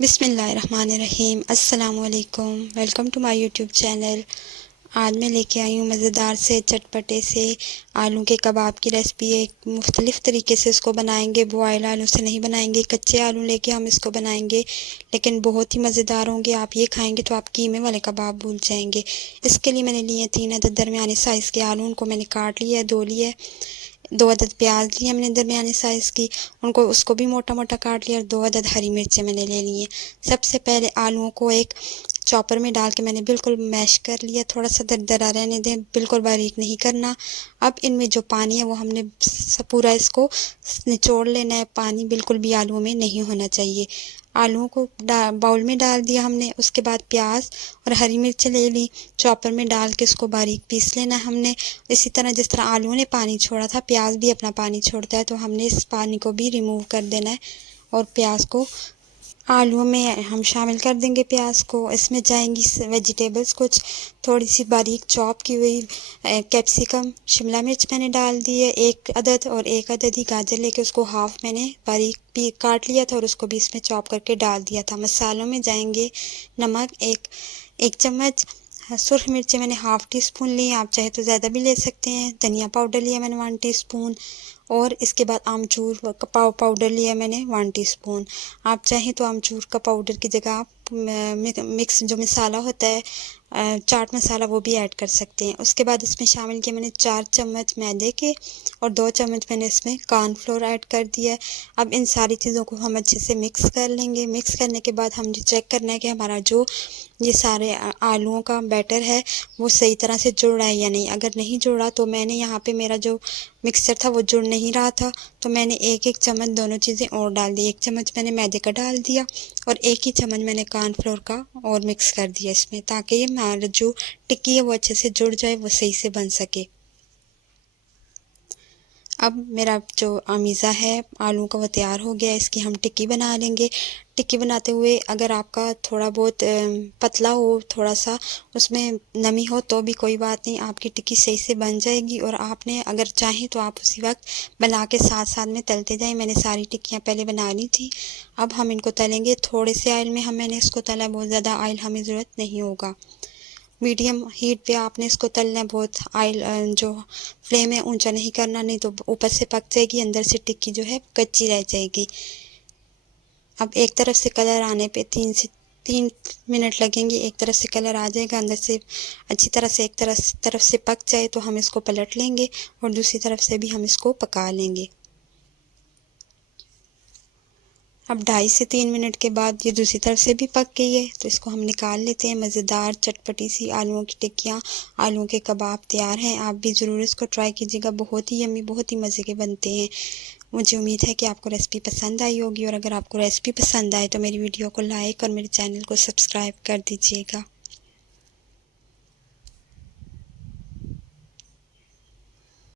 बिस्मिल्लाहिर्रहमानिर्रहीम। अस्सलामुअलैकुम। Welcome to my YouTube channel. आज मैं लेके आई हूँ मज़ेदार से चटपटे से आलू के कबाब की रेसिपी। एक मुख्तलिफ़ तरीके से इसको बनाएंगे। बॉयल आलू से नहीं बनाएंगे, कच्चे आलू लेके हम इसको बनाएंगे, लेकिन बहुत ही मज़ेदार होंगे। आप ये खाएंगे तो आप कीमे वाले कबाब भूल जाएंगे। इसके लिए मैंने लिए 3 अदद दरमियानी साइज़ के आलू। उनको मैंने काट लिया है, धो लिया है। 2 अदद प्याज लिए मैंने दरमियानी साइज़ की, उसको भी मोटा मोटा काट लिया। और 2 अदद हरी मिर्चें मैंने ले ली हैं। सबसे पहले आलूओं को एक चॉपर में डाल के मैंने बिल्कुल मैश कर लिया। थोड़ा सा दरदरा रहने दें, बिल्कुल बारीक नहीं करना। अब इनमें जो पानी है वो हमने पूरा इसको निचोड़ लेना है। पानी बिल्कुल भी आलूओं में नहीं होना चाहिए। आलूओं को बाउल में डाल दिया हमने। उसके बाद प्याज और हरी मिर्च ले ली, चॉपर में डाल के उसको बारीक पीस लेना है हमने। इसी तरह जिस तरह आलूओं ने पानी छोड़ा था, प्याज भी अपना पानी छोड़ता है, तो हमने इस पानी को भी रिमूव कर देना है। और प्याज को आलूओं में हम शामिल कर देंगे। प्याज को इसमें जाएंगी वेजिटेबल्स कुछ, थोड़ी सी बारीक चॉप की हुई कैप्सिकम, शिमला मिर्च मैंने डाल दी है 1 अदद, और 1 अदद ही गाजर लेके उसको हाफ मैंने बारीक काट लिया था और उसको भी इसमें चॉप करके डाल दिया था। मसालों में जाएंगे नमक एक चम्मच, सुरख मिर्ची मैंने हाफ़ टी स्पून ली, आप चाहे तो ज़्यादा भी ले सकते हैं। धनिया पाउडर लिया मैंने 1 टीस्पून, और इसके बाद आमचूर का पाउडर लिया मैंने 1 टीस्पून। आप चाहें तो आमचूर का पाउडर की जगह आप मिक्स जो मसाला होता है चाट मसाला, वो भी ऐड कर सकते हैं। उसके बाद इसमें शामिल किया मैंने 4 चम्मच मैदे के, और 2 चम्मच मैंने इसमें कॉर्नफ्लोर ऐड कर दिया है। अब इन सारी चीज़ों को हम अच्छे से मिक्स कर लेंगे। मिक्स करने के बाद हम चेक करना है कि हमारा जो ये सारे आलूओं का बैटर है वो सही तरह से जुड़ रहा है या नहीं। अगर नहीं जुड़ा तो मैंने यहाँ पे मेरा जो मिक्सचर था वो जुड़ नहीं रहा था, तो मैंने 1-1 चम्मच दोनों चीज़ें और डाल दी। 1 चम्मच मैंने मैदे का डाल दिया और 1 ही चम्मच मैंने कॉर्नफ्लोर का और मिक्स कर दिया इसमें, ताकि ये हमारा जो टिक्की है वो अच्छे से जुड़ जाए, वो सही से बन सके। अब मेरा जो अमीज़ा है आलू का वो तैयार हो गया है। इसकी हम टिक्की बना लेंगे। टिक्की बनाते हुए अगर आपका थोड़ा बहुत पतला हो, थोड़ा सा उसमें नमी हो, तो भी कोई बात नहीं, आपकी टिक्की सही से बन जाएगी। और आपने अगर चाहें तो आप उसी वक्त बना के साथ साथ में तलते जाएं। मैंने सारी टिक्कियाँ पहले बना ली थी। अब हम इनको तलेंगे थोड़े से ऑयल में। मैंने इसको तला, बहुत ज़्यादा ऑयल हमें ज़रूरत नहीं होगा। मीडियम हीट पे आपने इसको तलना है। बहुत ऑयल जो फ्लेम है ऊंचा नहीं करना, नहीं तो ऊपर से पक जाएगी, अंदर से टिक्की जो है कच्ची रह जाएगी। अब एक तरफ से कलर आने पे 3 मिनट लगेंगे। एक तरफ से कलर आ जाएगा, अंदर से अच्छी तरह से एक तरफ से पक जाए तो हम इसको पलट लेंगे और दूसरी तरफ से भी हम इसको पका लेंगे। अब 2.5 से 3 मिनट के बाद ये दूसरी तरफ से भी पक गई है, तो इसको हम निकाल लेते हैं। मज़ेदार चटपटी सी आलूओं की टिक्कियाँ, आलूओं के कबाब तैयार हैं। आप भी ज़रूर इसको ट्राई कीजिएगा। बहुत ही यम्मी, बहुत ही मज़े के बनते हैं। मुझे उम्मीद है कि आपको रेसिपी पसंद आई होगी, और अगर आपको रेसिपी पसंद आए तो मेरी वीडियो को लाइक और मेरे चैनल को सब्सक्राइब कर दीजिएगा।